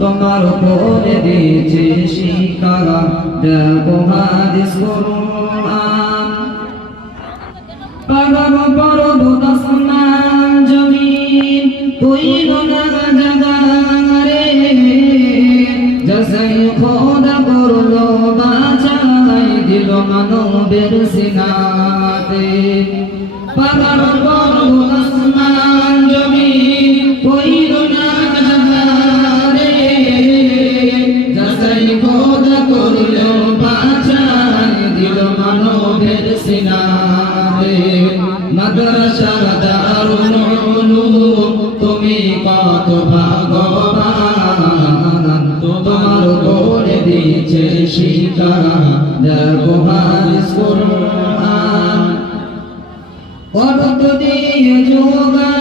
তোমার উপরে দিয়েছে শিক্ষা দেখো হাদিস কুরআন পাগল পর্বত আসমান জমিন তৈল না জাগা রে যাসাই খোদা করলো বাঁচাই দিল মানবের সিনাতে পাগল পর্বত আসমান জমিন তৈল না জাগা রে যাসাই খোদা করলো বাঁচাই দিল মানবের সিনাতে মাদ্রাসা দারুল উলুম তুমি কত ভাগ্যবান তোমার উপরে দিয়েছে শিক্ষা দেখো হাদিস কুরআন অর্থ দিয়ে যোগা